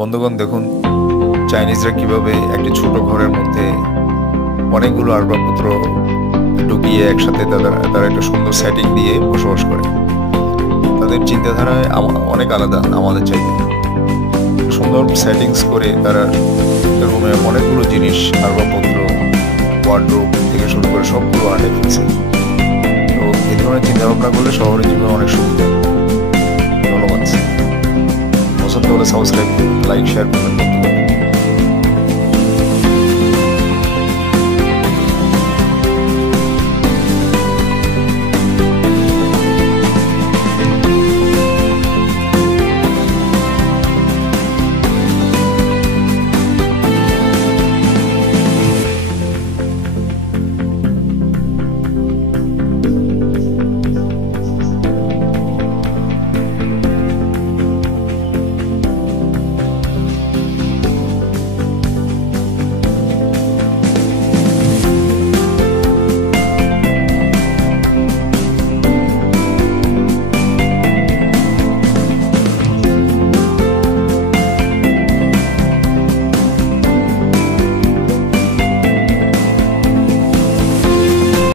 বন্ধুগণ দেখুন, চাইনিজরা কিভাবে একটি ছোট ঘরের মধ্যে অনেকগুলো আসবাবপত্র ঢুকিয়ে একসাথে তারা একটা সুন্দর সেটিং দিয়ে বসবাস করে। তাদের চিন্তাধারায় অনেক আলাদা আমাদের চাইতে। সুন্দর সেটিংস করে তারা রুমে অনেকগুলো জিনিস, আসবাবপত্র, ওয়ার্ডরোব থেকে শুরু করে সবগুলো আটে ফেলছে। তো এই ধরনের চিন্তাভাবনা করলে শহরের জীবনে অনেক সুবিধা। ধন্যবাদ। পছন্দ হলে সাবস্ক্রাইব করুন, লাইক শেয়ার করবেন বন্ধুদের।